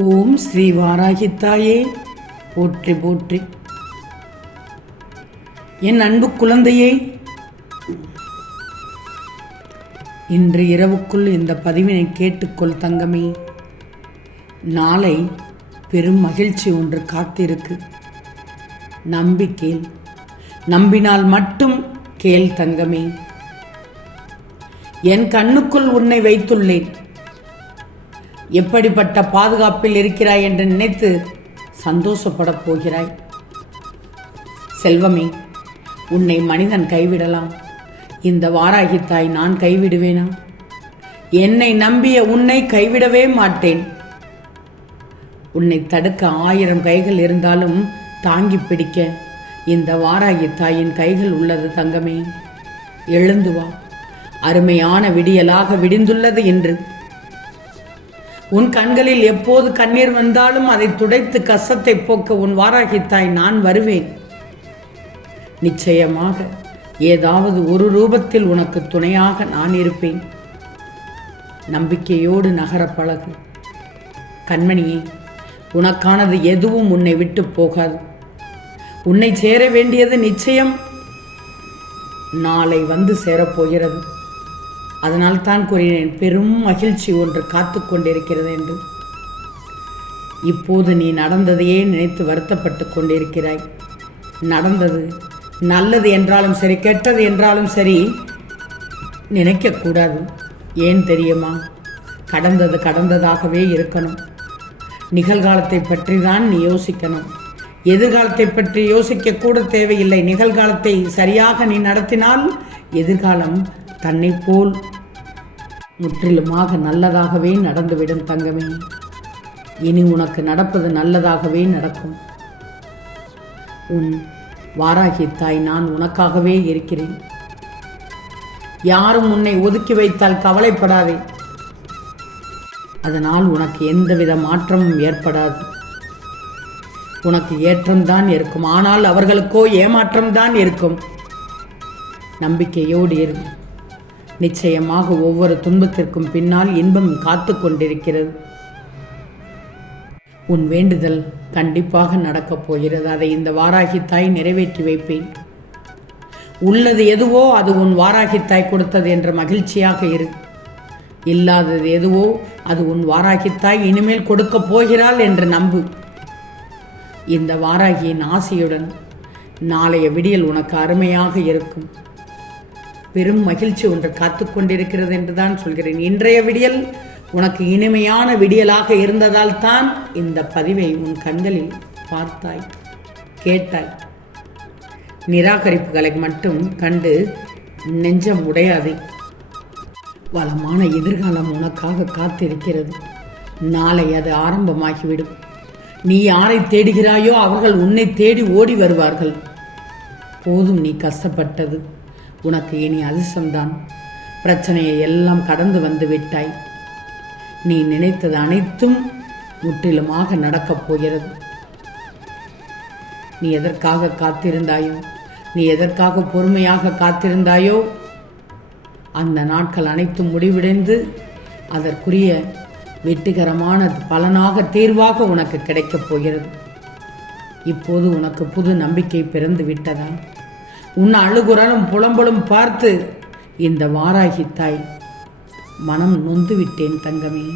ஓம் ஸ்ரீ வாராகித்தாயே. போற்றி போற்றி. என் அன்பு குழந்தையே இன்று இரவுக்குள் இந்த பதிவினை கேட்டுக்கொள் தங்கமே. நாளை பெரும் மகிழ்ச்சி ஒன்று காத்திருக்கு. நம்பி நம்பினால் மட்டும் கேள் தங்கமே. என் கண்ணுக்குள் உன்னை வைத்துள்ளேன். எப்படிப்பட்ட பாதுகாப்பில் இருக்கிறாய் என்று நினைத்து சந்தோஷப்படப் போகிறாய். செல்வமே உன்னை மனிதன் கைவிடலாம். இந்த வாராகி தாய் நான் கைவிடுவேனா? என்னை நம்பிய உன்னை கைவிடவே மாட்டேன். உன்னை தடுக்க ஆயிரம் கைகள் இருந்தாலும் தாங்கி பிடிக்க இந்த வாராகி தாயின் கைகள் உள்ளது தங்கமே. எழுந்து வா. அருமையான விடியலாக விடிந்துள்ளது என்று உன் கண்களில் எப்போது கண்ணீர் வந்தாலும் அதை துடைத்து கசத்தை போக்க உன் வாராகி தாய் நான் வருவேன். நிச்சயமாக ஏதாவது ஒரு ரூபத்தில் உனக்கு துணையாக நான் இருப்பேன். நம்பிக்கையோடு நகர பழகு. கண்மணியே உனக்கானது எதுவும் உன்னை விட்டு போகாது. உன்னை சேர வேண்டியது நிச்சயம். நாளை வந்து சேரப்போகிறது அதனால் தான் கூறினேன் பெரும் மகிழ்ச்சி ஒன்று காத்து கொண்டிருக்கிறது என்று. இப்போது நீ நடந்ததையே நினைத்து வருத்தப்பட்டு கொண்டிருக்கிறாய். நடந்தது நல்லது என்றாலும் சரி கெட்டது என்றாலும் சரி நினைக்கக்கூடாது ஏன் தெரியுமா? கடந்தது கடந்ததாகவே இருக்கணும். நிகழ்காலத்தை பற்றி தான் நீ யோசிக்கணும். எதிர்காலத்தை பற்றி யோசிக்க கூட தேவையில்லை. நிகழ்காலத்தை சரியாக நீ நடத்தினால் எதிர்காலம் தன்னை போல் முற்றிலுமாக நல்லதாகவே நடந்துவிடும் தங்கமே. இனி உனக்கு நடப்பது நல்லதாகவே நடக்கும். உன் வாராகி தாய் நான் உனக்காகவே இருக்கிறேன். யாரும் உன்னை ஒதுக்கி வைத்தால் கவலைப்படாதே. அதனால் உனக்கு எந்தவித மாற்றமும் ஏற்படாது. உனக்கு ஏற்றம்தான் இருக்கும். ஆனால் அவர்களுக்கோ ஏமாற்றம்தான் இருக்கும். நம்பிக்கையோடு இருக்கும் நிச்சயமாக ஒவ்வொரு துன்பத்திற்கும் பின்னால் இன்பம் காத்து கொண்டிருக்கிறது. உன் வேண்டுதல் கண்டிப்பாக நடக்கப் போகிறது. அதை இந்த வாராகி தாய் நிறைவேற்றி வைப்பேன். உள்ளது எதுவோ அது உன் வாராகி தாய் கொடுத்தது என்ற மகிழ்ச்சியாக இரு. இல்லாதது எதுவோ அது உன் வாராகி தாய் இனிமேல் கொடுக்கப் போகிறாள் என்று நம்பு. இந்த வாராகியின் ஆசையுடன் நாளைய விடியல் உனக்கு அருமையாக இருக்கும். பெரும் மகிழ்ச்சி ஒன்று காத்து கொண்டிருக்கிறது என்று தான் சொல்கிறேன். இன்றைய விடியல் உனக்கு இனிமையான விடியலாக இருந்ததால் தான் இந்த பதிவை உன் கண்களில் பார்த்தாய் கேட்டாய். நிராகரிப்புகளை மட்டும் கண்டு நெஞ்சம் உடையாதே. வளமான எதிர்காலம் உனக்காக காத்திருக்கிறது. நாளை அது ஆரம்பமாகிவிடும். நீ யாரை தேடுகிறாயோ அவர்கள் உன்னை தேடி ஓடி வருவார்கள். போதும் நீ கஷ்டப்பட்டது. உனக்கு இனி அதிர்ஷ்டம்தான் பிரச்சனையை எல்லாம் கடந்து வந்து விட்டாய். நீ நினைத்தது அனைத்தும் முற்றிலுமாக நடக்கப் போகிறது. நீ எதற்காக காத்திருந்தாயோ நீ எதற்காக பொறுமையாக காத்திருந்தாயோ அந்த நாட்கள் அனைத்தும் முடிவடைந்து அதற்குரிய வெற்றிகரமான பலனாக தீர்வாக உனக்கு கிடைக்கப் போகிறது. இப்போது உனக்கு புது நம்பிக்கை பிறந்து விட்டதா உன் அழுகுரலும் புலம்பலும் பார்த்து இந்த வாராகி தாய் மனம் நொந்து விட்டேன் தங்கமே.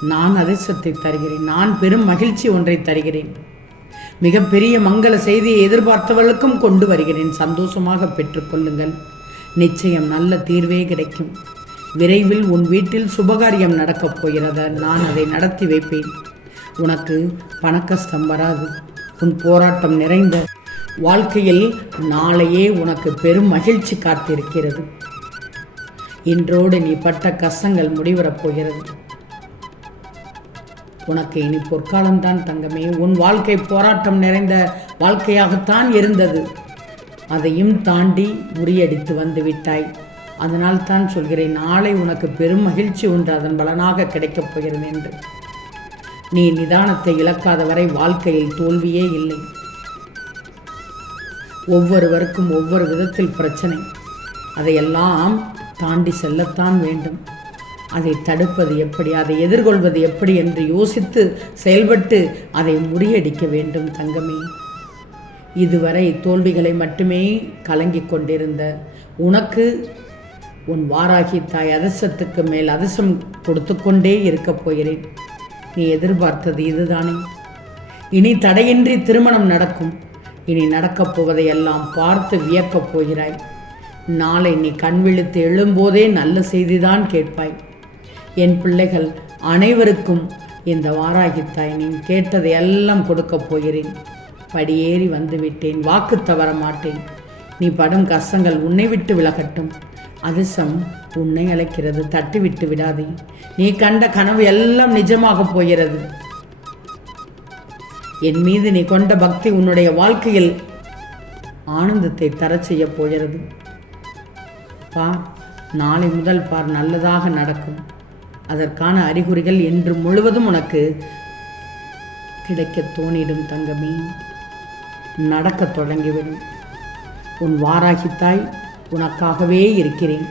நான் அதிர்ஷ்டத்தை தருகிறேன். நான் பெரும் மகிழ்ச்சி ஒன்றை தருகிறேன். மிகப்பெரிய மங்கள செய்தியை எதிர்பார்த்தவர்களுக்கும் கொண்டு வருகிறேன். சந்தோஷமாக பெற்றுக்கொள்ளுங்கள் நிச்சயம் நல்ல தீர்வே கிடைக்கும். விரைவில் உன் வீட்டில் சுபகாரியம் நடக்கப் போகிறத. நான் அதை நடத்தி வைப்பேன். உனக்கு பணக்கஷ்டம் வராது. உன் போராட்டம் நிறைந்த வாழ்க்கையில் நாளையே உனக்கு பெரும் மகிழ்ச்சி காத்திருக்கிறது. இன்றோடு நீ பட்ட கஷ்டங்கள் முடிவரப் போகிறது. உனக்கு இனி பொற்காலம்தான் தங்கமே. உன் வாழ்க்கை போராட்டம் நிறைந்த வாழ்க்கையாகத்தான் இருந்தது. அதையும் தாண்டி முறியடித்து வந்து விட்டாய். அதனால் தான் சொல்கிறேன் நாளை உனக்கு பெரும் மகிழ்ச்சி ஒன்று அதன் பலனாக கிடைக்கப் போகிறது என்று. நீ நிதானத்தை இழக்காத வரை வாழ்க்கையில் தோல்வியே இல்லை. ஒவ்வொருவருக்கும் ஒவ்வொரு விதத்தில் பிரச்சனை. அதையெல்லாம் தாண்டி செல்லத்தான் வேண்டும். அதை தடுப்பது எப்படி அதை எதிர்கொள்வது எப்படி என்று யோசித்து செயல்பட்டு அதை முறியடிக்க வேண்டும் தங்கமே. இதுவரை தோல்விகளை மட்டுமே கலங்கிக் கொண்டிருந்த உனக்கு உன் வாராகி தாய் அதிர்ஷ்டத்துக்கு மேல் அதிர்ஷ்டம் கொடுத்து கொண்டே இருக்கப் போகிறேன். நீ எதிர்பார்த்தது இதுதானே. இனி தடையின்றி திருமணம் நடக்கும். இனி நடக்கப் போவதை எல்லாம் பார்த்து வியக்கப் போகிறாய். நாளை நீ கண் விழித்து எழும்போதே நல்ல செய்திதான் கேட்பாய். என் பிள்ளைகள் அனைவருக்கும் இந்த வாராகித்தாய் நீ கேட்டதை எல்லாம் கொடுக்கப் போகிறேன். படியேறி வந்து விட்டேன் வாக்கு தவற மாட்டேன். நீ படும் கஷ்டங்கள் உன்னை விட்டு விலகட்டும். அதிர்ஷ்டம் உன்னை அழைக்கிறது தட்டிவிட்டு விடாதே. நீ கண்ட கனவு எல்லாம் நிஜமாக போகிறது. என் மீது நீ கொண்ட பக்தி உன்னுடைய வாழ்க்கையில் ஆனந்தத்தை தரச் செய்ய போகிறது. பார் நாளை முதல் பார் நல்லதாக நடக்கும். அதற்கான அறிகுறிகள் இன்று முழுவதும் உனக்கு கிடைக்க தோணிடும் தங்கமே. நடக்கத் தொடங்கிவிடும் உன் வாராகித்தாய் உனக்காகவே இருக்கிறேன்.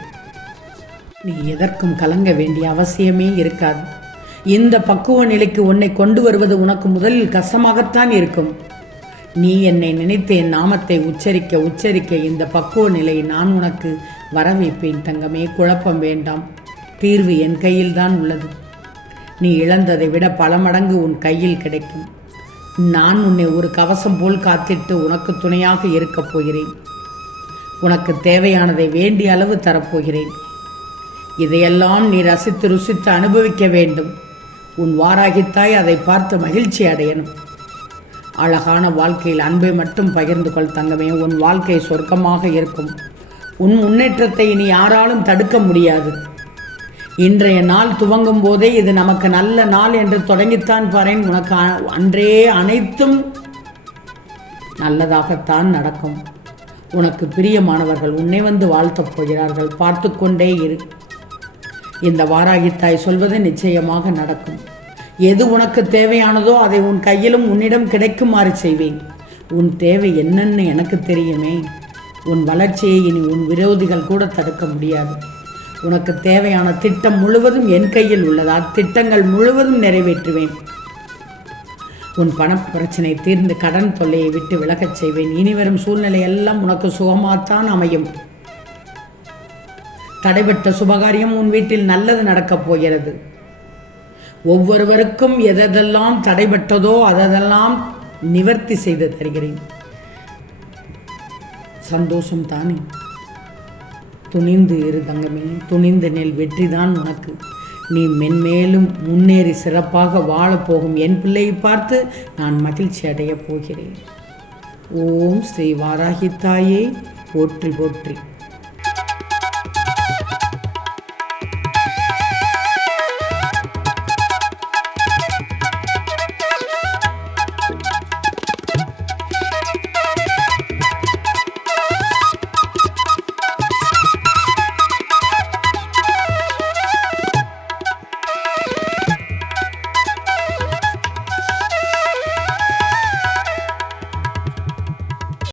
நீ எதற்கும் கலங்க வேண்டிய அவசியமே இருக்காது. இந்த பக்குவ நிலைக்கு உன்னை கொண்டு வருவது உனக்கு முதலில் கஷ்டமாகத்தான் இருக்கும். நீ என்னை நினைத்து என் நாமத்தை உச்சரிக்க உச்சரிக்க இந்த பக்குவ நிலையை நான் உனக்கு வர வைப்பேன் தங்கமே குழப்பம் வேண்டாம். தீர்வு என் கையில்தான் உள்ளது. நீ இழந்ததை விட பல மடங்கு உன் கையில் கிடைக்கும். நான் உன்னை ஒரு கவசம் போல் காத்திட்டு உனக்கு துணையாக இருக்கப் போகிறேன். உனக்கு தேவையானதை வேண்டிய அளவு தரப்போகிறேன். இதையெல்லாம் நீ ரசித்து ருசித்து அனுபவிக்க வேண்டும். உன் வாராகித்தாய் அதை பார்த்து மகிழ்ச்சி அடையணும். அழகான வாழ்க்கையில் அன்பை மட்டும் பகிர்ந்து கொள் தங்கமே. உன் வாழ்க்கை சொர்க்கமாக இருக்கும். உன் முன்னேற்றத்தை இனி யாராலும் தடுக்க முடியாது. இன்றைய நாள் துவங்கும் போதே இது நமக்கு நல்ல நாள் என்று தொடங்கித்தான் பாரேன். உனக்கு அன்றே அனைத்தும் நல்லதாகத்தான் நடக்கும். உனக்கு பிரியமானவர்கள் உன்னை வந்து வாழ்த்தப் போகிறார்கள். பார்த்து கொண்டே இரு. இந்த வாராகித்தாய் சொல்வது நிச்சயமாக நடக்கும். எது உனக்கு தேவையானதோ அதை உன் கையிலும் உன்னிடம் கிடைக்குமாறு செய்வேன். உன் தேவை என்னன்னு எனக்கு தெரியுமே. உன் வளர்ச்சியை இனி உன் விரோதிகள் கூட தடுக்க முடியாது. உனக்கு தேவையான திட்டம் முழுவதும் என் கையில் உள்ளது. அத்திட்டங்கள் முழுவதும் நிறைவேற்றுவேன். உன் பண பிரச்சனை தீர்ந்து கடன் தொல்லையை விட்டு விலகச் செய்வேன். இனி வரும் சூழ்நிலை எல்லாம் உனக்கு சுகமாகத்தான் அமையும். தடைபட்ட சுபகாரியம் உன் வீட்டில் நல்லது நடக்கப் போகிறது. ஒவ்வொருவருக்கும் எதெல்லாம் தடைபட்டதோ அதெல்லாம் நிவர்த்தி செய்து தருகிறேன். சந்தோஷம் தானே? துணிந்து இரு தங்கமே துணிந்து நெல் வெற்றிதான் உனக்கு. நீ மென்மேலும் முன்னேறி சிறப்பாக வாழப்போகும் என் பிள்ளையை பார்த்து நான் மகிழ்ச்சி அடையப் போகிறேன். ஓம் ஸ்ரீ வாராகி தாயை போற்றி போற்றி.